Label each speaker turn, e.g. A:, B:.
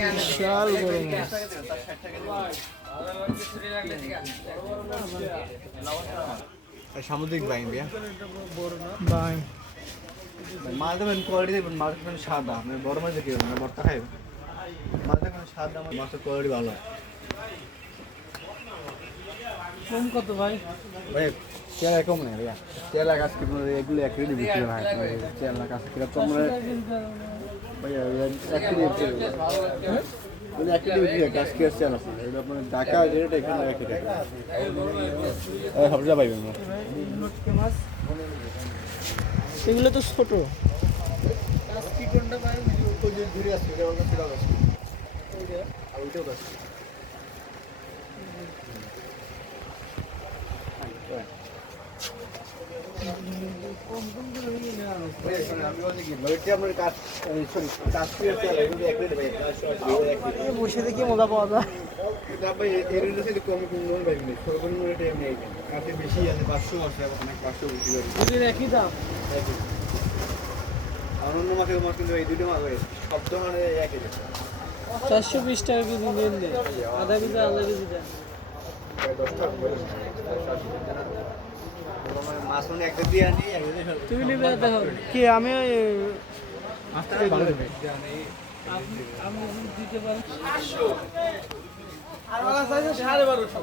A: বিশাল বড় মাছ।
B: সামুদ্রিক বাইন দিয়া
A: বাই।
B: মাছ দেবেন কোয়ালিটি দেবেন মাছ দেবেন সাদা। মানে বড় মাছ দেখি না বড়টা খাই মাছ দেবেন সাদা মাছ মাছের কোয়ালিটি ভালো।
A: কম কত ভাই?
B: ভাই চেলা কম নেই ভাইয়া। চেলা গাছ কি এগুলো এক কেজি বিক্রি হয়। চেলা গাছ কীরকম ঢাকা রেট এখানে এক কেজি পাইবেন
A: এগুলো তো ছোট।
B: আর ওইটাও গাছ আমি বলছি কি লইটে আপনার কাজ সরি কাজ করে চলে এগুলো এক রেট ভাই
A: বসে দেখে মজা পাওয়া যায়
B: তারপরে এর রেটে কম কম লোন পাইবেন সর্বনিম্ন রেটে এমনি এইখানে কাছে বেশি আছে পাঁচশো আছে অনেক পাঁচশো বিক্রি করি
A: দুদিন একই দাম।
B: অন্য কিন্তু এই দুটো মাছ একই
A: চারশো বিশ টাকা কেজি নিয়ে নে আধা কেজি আধা কেজি কি আমি
C: সাড়ে বারোশো।